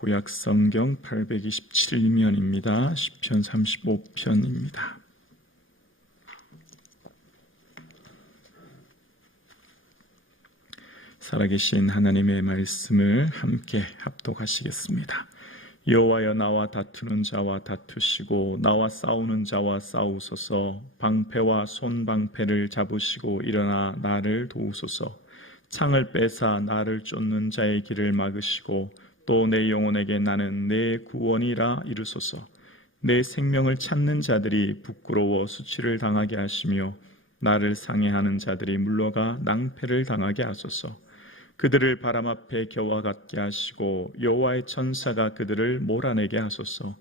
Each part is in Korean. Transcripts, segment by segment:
구약성경 827면입니다. 시편 35편입니다. 살아계신 하나님의 말씀을 함께 합독하시겠습니다. 여호와여, 나와 다투는 자와 다투시고 나와 싸우는 자와 싸우소서. 방패와 손방패를 잡으시고 일어나 나를 도우소서. 창을 빼사 나를 쫓는 자의 길을 막으시고 또 내 영혼에게 나는 내 구원이라 이르소서. 내 생명을 찾는 자들이 부끄러워 수치를 당하게 하시며 나를 상해하는 자들이 물러가 낭패를 당하게 하소서. 그들을 바람 앞에 겨와 같게 하시고 여호와의 천사가 그들을 몰아내게 하소서.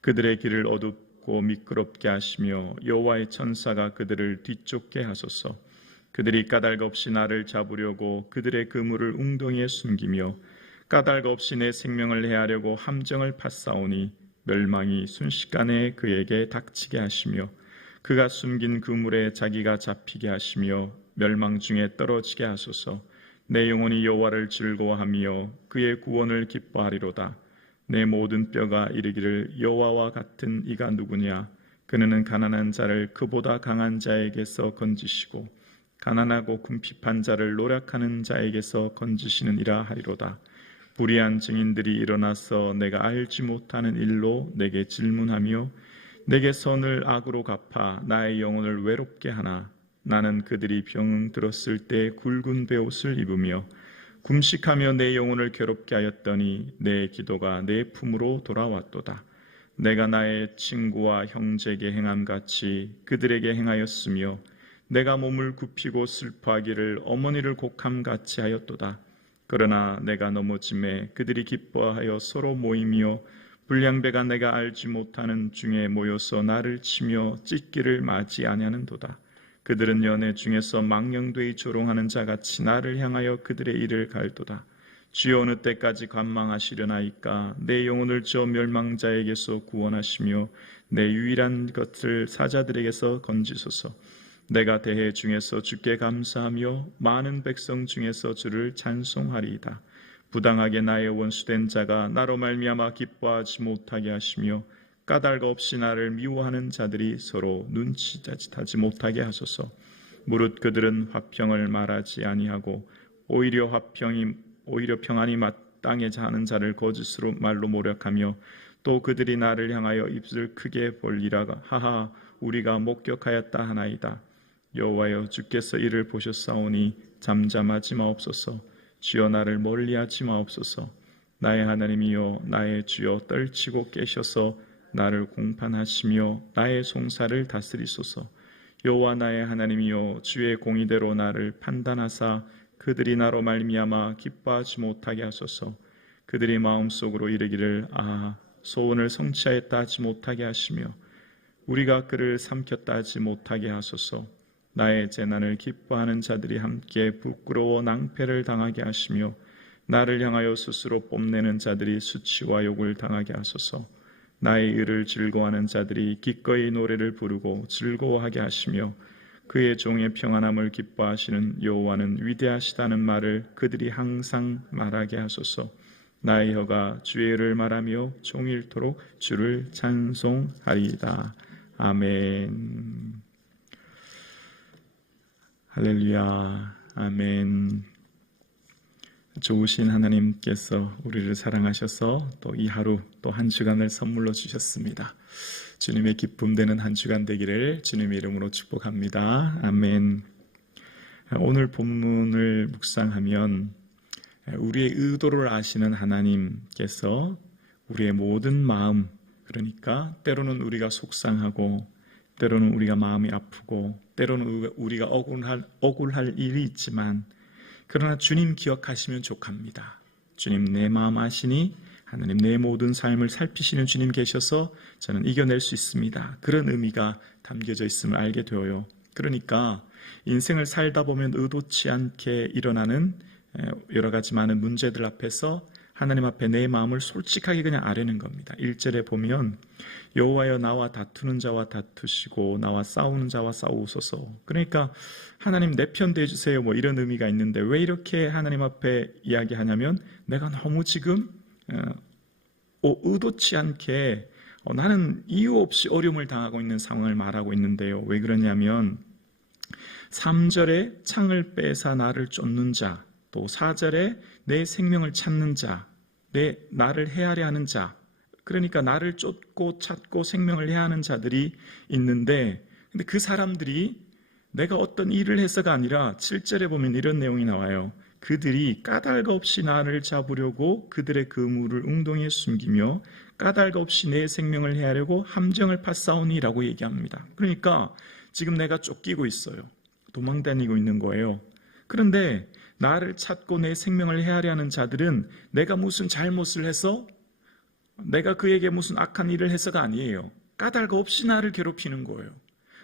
그들의 길을 어둡고 미끄럽게 하시며 여호와의 천사가 그들을 뒤쫓게 하소서. 그들이 까닭 없이 나를 잡으려고 그들의 그물을 웅덩이에 숨기며 까닭 없이 내 생명을 해하려고 함정을 파싸우니 멸망이 순식간에 그에게 닥치게 하시며 그가 숨긴 그물에 자기가 잡히게 하시며 멸망 중에 떨어지게 하소서. 내 영혼이 여호와를 즐거워하며 그의 구원을 기뻐하리로다. 내 모든 뼈가 이르기를 여호와와 같은 이가 누구냐. 그는 가난한 자를 그보다 강한 자에게서 건지시고 가난하고 궁핍한 자를 노력하는 자에게서 건지시느니라 하리로다. 불의한 증인들이 일어나서 내가 알지 못하는 일로 내게 질문하며 내게 선을 악으로 갚아 나의 영혼을 외롭게 하나. 나는 그들이 병 들었을 때 굵은 베옷을 입으며 금식하며 내 영혼을 괴롭게 하였더니 내 기도가 내 품으로 돌아왔도다. 내가 나의 친구와 형제에게 행함같이 그들에게 행하였으며 내가 몸을 굽히고 슬퍼하기를 어머니를 곡함같이 하였도다. 그러나 내가 넘어짐에 그들이 기뻐하여 서로 모이며 불량배가 내가 알지 못하는 중에 모여서 나를 치며 찢기를 맞이 아니하는도다. 그들은 연애 중에서 망령되이 조롱하는 자같이 나를 향하여 그들의 일을 갈도다. 주여, 어느 때까지 관망하시려나이까. 내 영혼을 저 멸망자에게서 구원하시며 내 유일한 것을 사자들에게서 건지소서. 내가 대회 중에서 주께 감사하며 많은 백성 중에서 주를 찬송하리이다. 부당하게 나의 원수된 자가 나로 말미암아 기뻐하지 못하게 하시며 까닭 없이 나를 미워하는 자들이 서로 눈치자짓하지 못하게 하소서. 무릇 그들은 화평을 말하지 아니하고 오히려 평안이 마땅해 하는 자를 거짓으로 말로 모략하며 또 그들이 나를 향하여 입을 크게 벌리라 하하 우리가 목격하였다 하나이다. 여호와여, 주께서 이를 보셨사오니 잠잠하지 마옵소서. 주여, 나를 멀리하지 마옵소서. 나의 하나님이여, 나의 주여, 떨치고 깨셔서 나를 공판하시며 나의 송사를 다스리소서. 여호와 나의 하나님이여, 주의 공의대로 나를 판단하사 그들이 나로 말미암아 기뻐하지 못하게 하소서. 그들이 마음속으로 이르기를 소원을 성취하였다 하지 못하게 하시며 우리가 그를 삼켰다 하지 못하게 하소서. 나의 재난을 기뻐하는 자들이 함께 부끄러워 낭패를 당하게 하시며 나를 향하여 스스로 뽐내는 자들이 수치와 욕을 당하게 하소서. 나의 의를 즐거워하는 자들이 기꺼이 노래를 부르고 즐거워하게 하시며 그의 종의 평안함을 기뻐하시는 여호와는 위대하시다는 말을 그들이 항상 말하게 하소서. 나의 혀가 주의 의를 말하며 종일토록 주를 찬송하리이다. 아멘. 할렐루야. 아멘. 좋으신 하나님께서 우리를 사랑하셔서 또 이 하루 또 한 주간을 선물로 주셨습니다. 주님의 기쁨 되는 한 주간 되기를 주님의 이름으로 축복합니다. 아멘. 오늘 본문을 묵상하면 우리의 의도를 아시는 하나님께서 우리의 모든 마음, 그러니까 때로는 우리가 속상하고 때로는 우리가 마음이 아프고 때로는 우리가 억울할 일이 있지만 그러나 주님 기억하시면 족합니다. 주님 내 마음 아시니 하나님 내 모든 삶을 살피시는 주님 계셔서 저는 이겨낼 수 있습니다. 그런 의미가 담겨져 있음을 알게 되어요. 그러니까 인생을 살다 보면 의도치 않게 일어나는 여러 가지 많은 문제들 앞에서 하나님 앞에 내 마음을 솔직하게 그냥 아뢰는 겁니다. 1절에 보면 여호와여, 나와 다투는 자와 다투시고 나와 싸우는 자와 싸우소서. 그러니까 하나님 내 편 대주세요 뭐 이런 의미가 있는데 왜 이렇게 하나님 앞에 이야기하냐면 내가 너무 지금 의도치 않게 나는 이유 없이 어려움을 당하고 있는 상황을 말하고 있는데요. 왜 그러냐면 3절에 창을 빼사 나를 쫓는 자, 또 4절에 내 생명을 찾는 자, 나를 해하려 하는 자, 그러니까 나를 쫓고 찾고 생명을 해하는 자들이 있는데, 근데 그 사람들이 내가 어떤 일을 해서가 아니라 7절에 보면 이런 내용이 나와요. 그들이 까닭 없이 나를 잡으려고 그들의 그물을 웅덩이에 숨기며 까닭 없이 내 생명을 해하려고 함정을 파싸우니라고 얘기합니다. 그러니까 지금 내가 쫓기고 있어요. 도망다니고 있는 거예요. 그런데 나를 찾고 내 생명을 해하려 하는 자들은 내가 무슨 잘못을 해서, 내가 그에게 무슨 악한 일을 해서가 아니에요. 까닭 없이 나를 괴롭히는 거예요.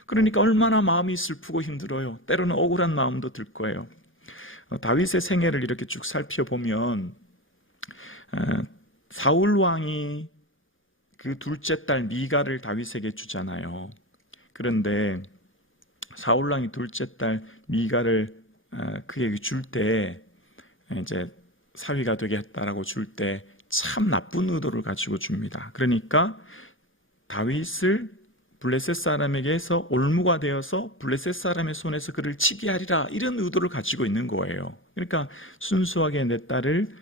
그러니까 얼마나 마음이 슬프고 힘들어요. 때로는 억울한 마음도 들 거예요. 다윗의 생애를 이렇게 쭉 살펴보면 사울 왕이 그 둘째 딸 미가를 다윗에게 주잖아요. 그런데 사울 왕이 둘째 딸 미가를 그에게 줄 때, 이제 사위가 되게 했다라고 줄 때 참 나쁜 의도를 가지고 줍니다. 그러니까 다윗을 블레셋 사람에게서 올무가 되어서 블레셋 사람의 손에서 그를 치게 하리라, 이런 의도를 가지고 있는 거예요. 그러니까 순수하게 내 딸을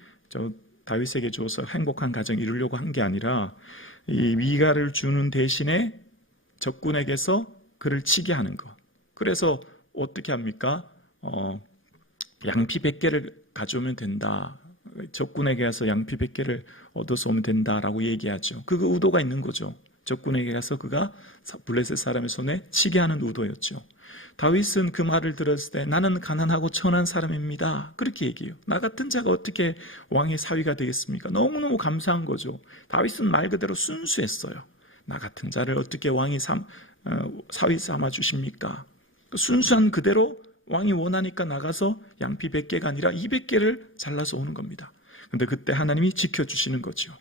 다윗에게 줘서 행복한 가정 이루려고 한 게 아니라 이 미가를 주는 대신에 적군에게서 그를 치게 하는 것. 그래서 어떻게 합니까? 양피 100개를 가져오면 된다. 적군에게 가서 양피 100개를 얻어서 오면 된다라고 얘기하죠. 그 의도가 있는 거죠. 적군에게 가서 그가 블레셋 사람의 손에 치게 하는 의도였죠. 다윗은 그 말을 들었을 때 나는 가난하고 천한 사람입니다, 그렇게 얘기해요. 나 같은 자가 어떻게 왕의 사위가 되겠습니까? 너무너무 감사한 거죠. 다윗은 말 그대로 순수했어요. 나 같은 자를 어떻게 왕이 사위 삼아 주십니까? 순수한 그대로 왕이 원하니까 나가서 양피 100개가 아니라 200개를 잘라서 오는 겁니다. 그런데 그때 하나님이 지켜주시는 거죠.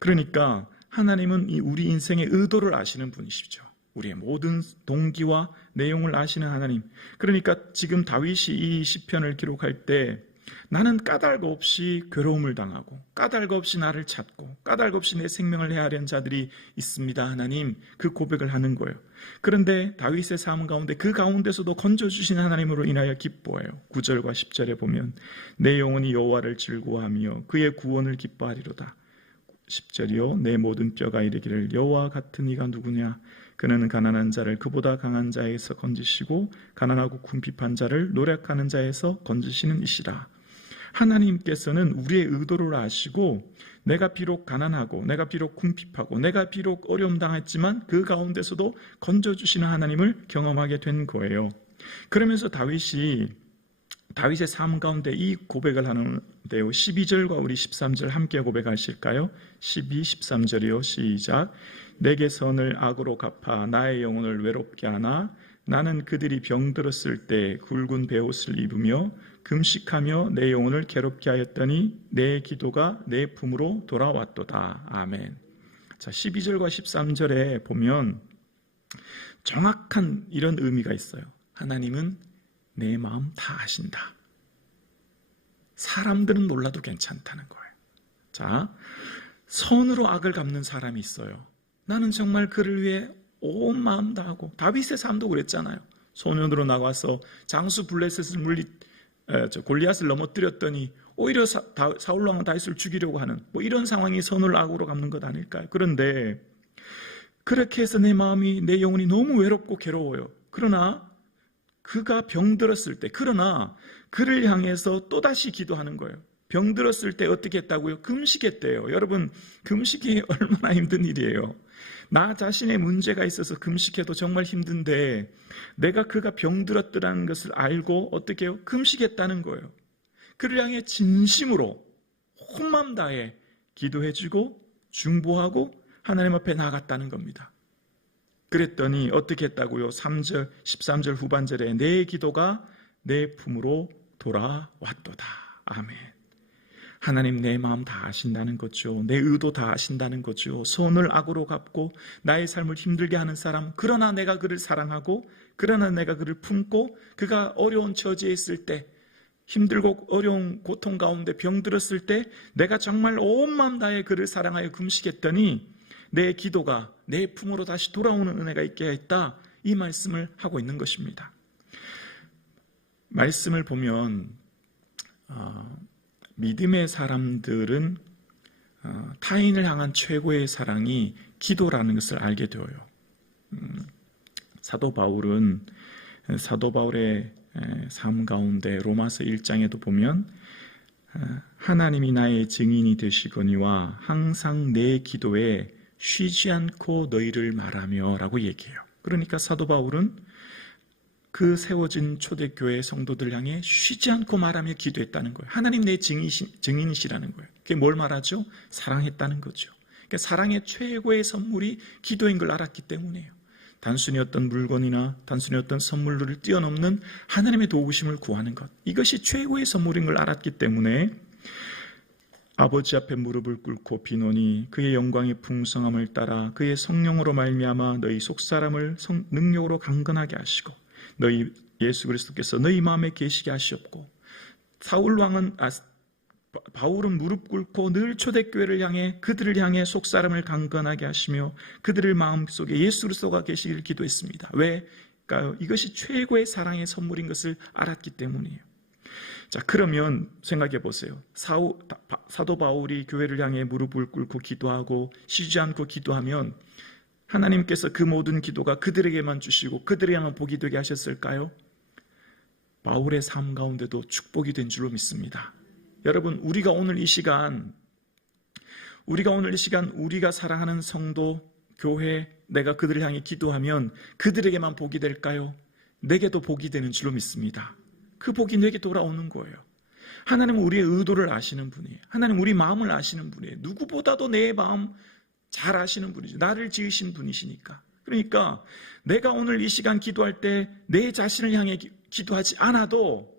그러니까 하나님은 우리 인생의 의도를 아시는 분이시죠. 우리의 모든 동기와 내용을 아시는 하나님. 그러니까 지금 다윗이 이 시편을 기록할 때 나는 까닭 없이 괴로움을 당하고 까닭 없이 나를 찾고 까닭 없이 내 생명을 해하려는 자들이 있습니다, 하나님. 그 고백을 하는 거예요. 그런데 다윗의 삶 가운데 그 가운데서도 건져주신 하나님으로 인하여 기뻐해요. 9절과 10절에 보면 내 영혼이 여호와를 즐거워하며 그의 구원을 기뻐하리로다. 10절이요, 내 모든 뼈가 이르기를 여호와 같은 이가 누구냐? 그는 가난한 자를 그보다 강한 자에서 건지시고 가난하고 궁핍한 자를 노력하는 자에서 건지시는 이시라. 하나님께서는 우리의 의도를 아시고 내가 비록 가난하고 내가 비록 궁핍하고 내가 비록 어려움 당했지만 그 가운데서도 건져주시는 하나님을 경험하게 된 거예요. 그러면서 다윗의 삶 가운데 이 고백을 하는데요, 12절과 우리 13절 함께 고백하실까요? 12, 13절이요, 시작. 내게 선을 악으로 갚아 나의 영혼을 외롭게 하나 나는 그들이 병들었을 때 굵은 베옷을 입으며 금식하며 내 영혼을 괴롭게 하였더니 내 기도가 내 품으로 돌아왔도다. 아멘. 자, 12절과 13절에 보면 정확한 이런 의미가 있어요. 하나님은 내 마음 다 아신다. 사람들은 몰라도 괜찮다는 거예요. 자, 선으로 악을 갚는 사람이 있어요. 나는 정말 그를 위해 온 마음 다하고, 다윗의 삶도 그랬잖아요. 소년으로 나가서 장수 블레셋을 골리앗을 넘어뜨렸더니 오히려 사울 왕은 다윗을 죽이려고 하는 이런 상황이 선을 악으로 갚는 것 아닐까요? 그런데 그렇게 해서 내 마음이, 내 영혼이 너무 외롭고 괴로워요. 그러나 그가 병들었을 때, 그러나 그를 향해서 또다시 기도하는 거예요. 병들었을 때 어떻게 했다고요? 금식했대요. 여러분, 금식이 얼마나 힘든 일이에요. 나 자신의 문제가 있어서 금식해도 정말 힘든데 내가 그가 병들었더라는 것을 알고 어떻게 해요? 금식했다는 거예요. 그를 향해 진심으로 온 마음 다해 기도해주고 중보하고 하나님 앞에 나아갔다는 겁니다. 그랬더니 어떻게 했다고요? 3절, 13절 후반절에 내 기도가 내 품으로 돌아왔도다. 아멘. 하나님 내 마음 다 아신다는 거죠. 내 의도 다 아신다는 거죠. 손을 악으로 갚고 나의 삶을 힘들게 하는 사람, 그러나 내가 그를 사랑하고 그러나 내가 그를 품고 그가 어려운 처지에 있을 때 힘들고 어려운 고통 가운데 병들었을 때 내가 정말 온 마음 다해 그를 사랑하여 금식했더니 내 기도가 내 품으로 다시 돌아오는 은혜가 있게 했다. 이 말씀을 하고 있는 것입니다. 말씀을 보면 믿음의 사람들은 타인을 향한 최고의 사랑이 기도라는 것을 알게 되어요. 사도 바울의 삶 가운데 로마서 1장에도 보면 하나님이 나의 증인이 되시거니와 항상 내 기도에 쉬지 않고 너희를 말하며 라고 얘기해요. 그러니까 사도 바울은 그 세워진 초대교회 성도들 향해 쉬지 않고 말하며 기도했다는 거예요. 하나님 내 증인이시라는 거예요. 그게 뭘 말하죠? 사랑했다는 거죠. 그러니까 사랑의 최고의 선물이 기도인 걸 알았기 때문이에요. 단순히 어떤 물건이나 단순히 어떤 선물들을 뛰어넘는 하나님의 도우심을 구하는 것, 이것이 최고의 선물인 걸 알았기 때문에 아버지 앞에 무릎을 꿇고 비노니 그의 영광의 풍성함을 따라 그의 성령으로 말미암아 너희 속사람을 능력으로 강건하게 하시고 너희 예수 그리스도께서 너희 마음에 계시게 하시옵고 바울은 무릎 꿇고 늘 초대교회를 향해 그들을 향해 속사람을 강건하게 하시며 그들의 마음속에 예수 그리스도가 계시기를 기도했습니다. 왜? 그러니까 이것이 최고의 사랑의 선물인 것을 알았기 때문이에요. 자, 그러면 생각해 보세요. 사도 바울이 교회를 향해 무릎을 꿇고 기도하고 쉬지 않고 기도하면 하나님께서 그 모든 기도가 그들에게만 주시고 그들에게만 복이 되게 하셨을까요? 바울의 삶 가운데도 축복이 된 줄로 믿습니다. 여러분, 우리가 오늘 이 시간 우리가 사랑하는 성도, 교회, 내가 그들을 향해 기도하면 그들에게만 복이 될까요? 내게도 복이 되는 줄로 믿습니다. 그 복이 내게 돌아오는 거예요. 하나님은 우리의 의도를 아시는 분이에요. 하나님 우리 마음을 아시는 분이에요. 누구보다도 내 마음 잘 아시는 분이죠. 나를 지으신 분이시니까. 그러니까 내가 오늘 이 시간 기도할 때 내 자신을 향해 기도하지 않아도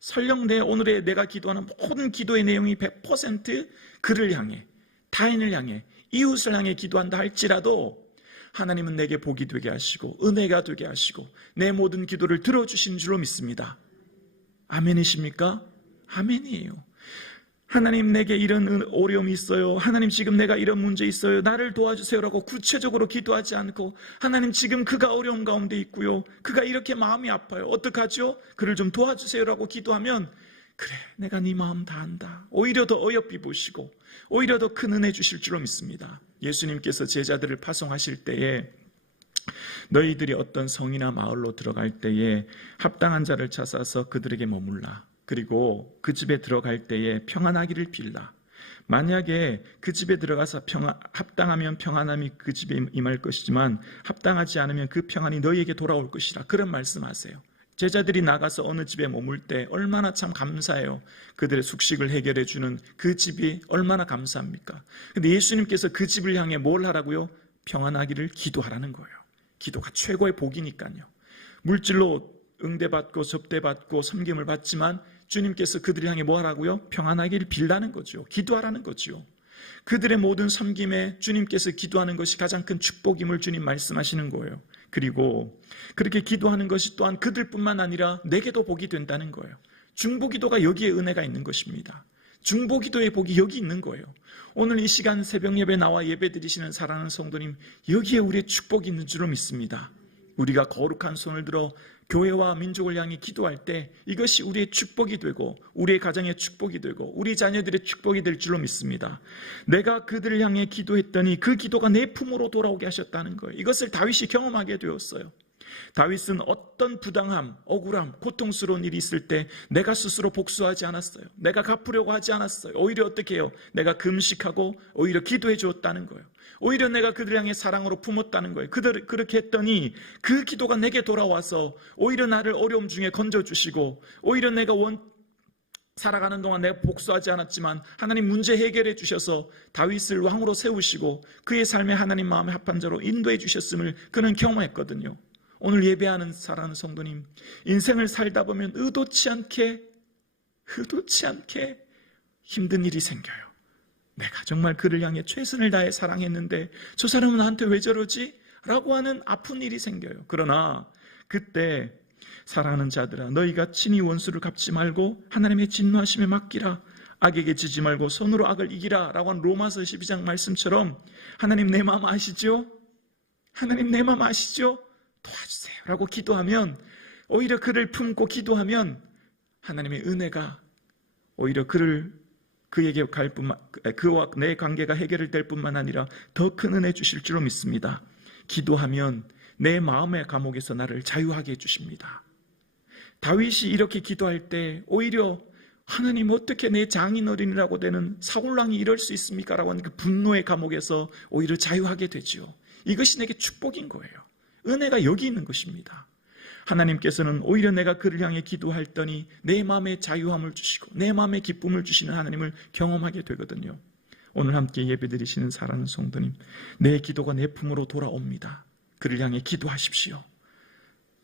설령 오늘의 내가 기도하는 모든 기도의 내용이 100% 그를 향해, 타인을 향해, 이웃을 향해 기도한다 할지라도 하나님은 내게 복이 되게 하시고 은혜가 되게 하시고 내 모든 기도를 들어주신 줄로 믿습니다. 아멘이십니까? 아멘이에요. 하나님 내게 이런 어려움이 있어요. 하나님 지금 내가 이런 문제 있어요. 나를 도와주세요라고 구체적으로 기도하지 않고 하나님 지금 그가 어려움 가운데 있고요. 그가 이렇게 마음이 아파요. 어떡하죠? 그를 좀 도와주세요라고 기도하면 그래 내가 네 마음 다 안다. 오히려 더 어여삐 보시고 오히려 더 큰 은혜 주실 줄로 믿습니다. 예수님께서 제자들을 파송하실 때에 너희들이 어떤 성이나 마을로 들어갈 때에 합당한 자를 찾아서 그들에게 머물라. 그리고 그 집에 들어갈 때에 평안하기를 빌라. 만약에 그 집에 들어가서 합당하면 평안함이 그 집에 임할 것이지만 합당하지 않으면 그 평안이 너희에게 돌아올 것이라. 그런 말씀하세요. 제자들이 나가서 어느 집에 머물 때 얼마나 참 감사해요. 그들의 숙식을 해결해 주는 그 집이 얼마나 감사합니까? 근데 예수님께서 그 집을 향해 뭘 하라고요? 평안하기를 기도하라는 거예요. 기도가 최고의 복이니까요. 물질로 응대받고 접대받고 섬김을 받지만 주님께서 그들을 향해 뭐 하라고요? 평안하기를 빌라는 거죠. 기도하라는 거죠. 그들의 모든 섬김에 주님께서 기도하는 것이 가장 큰 축복임을 주님 말씀하시는 거예요. 그리고 그렇게 기도하는 것이 또한 그들뿐만 아니라 내게도 복이 된다는 거예요. 중보기도가 여기에 은혜가 있는 것입니다. 중보기도의 복이 여기 있는 거예요. 오늘 이 시간 새벽 예배 나와 예배 드리시는 사랑하는 성도님, 여기에 우리의 축복이 있는 줄로 믿습니다. 우리가 거룩한 손을 들어 교회와 민족을 향해 기도할 때 이것이 우리의 축복이 되고 우리의 가정의 축복이 되고 우리 자녀들의 축복이 될 줄로 믿습니다. 내가 그들을 향해 기도했더니 그 기도가 내 품으로 돌아오게 하셨다는 거예요. 이것을 다윗이 경험하게 되었어요. 다윗은 어떤 부당함, 억울함, 고통스러운 일이 있을 때 내가 스스로 복수하지 않았어요. 내가 갚으려고 하지 않았어요. 오히려 어떻게 해요? 내가 금식하고 오히려 기도해 주었다는 거예요. 오히려 내가 그들 향해 사랑으로 품었다는 거예요. 그렇게 했더니 그 기도가 내게 돌아와서 오히려 나를 어려움 중에 건져주시고 오히려 내가 살아가는 동안 내가 복수하지 않았지만 하나님 문제 해결해 주셔서 다윗을 왕으로 세우시고 그의 삶에 하나님 마음에 합한 자로 인도해 주셨음을 그는 경험했거든요. 오늘 예배하는 사랑하는 성도님, 인생을 살다 보면 의도치 않게 힘든 일이 생겨요. 내가 정말 그를 향해 최선을 다해 사랑했는데 저 사람은 나한테 왜 저러지? 라고 하는 아픈 일이 생겨요. 그러나 그때 사랑하는 자들아, 너희가 친히 원수를 갚지 말고 하나님의 진노하심에 맡기라. 악에게 지지 말고 손으로 악을 이기라 라고 하는 로마서 12장 말씀처럼 하나님 내 마음 아시죠? 하나님 내 마음 아시죠? 도와주세요 라고 기도하면, 오히려 그를 품고 기도하면 하나님의 은혜가 오히려 그에게 갈 뿐만, 그와 내 관계가 해결될 뿐만 아니라 더 큰 은혜 주실 줄로 믿습니다. 기도하면 내 마음의 감옥에서 나를 자유하게 해주십니다. 다윗이 이렇게 기도할 때 오히려 하나님 어떻게 내 장인어린이라고 되는 사울왕이 이럴 수 있습니까? 라고 하는 그 분노의 감옥에서 오히려 자유하게 되지요. 이것이 내게 축복인 거예요. 은혜가 여기 있는 것입니다. 하나님께서는 오히려 내가 그를 향해 기도했더니 내 마음에 자유함을 주시고 내 마음에 기쁨을 주시는 하나님을 경험하게 되거든요. 오늘 함께 예배드리시는 사랑하는 성도님, 내 기도가 내 품으로 돌아옵니다. 그를 향해 기도하십시오.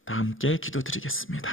다 함께 기도드리겠습니다.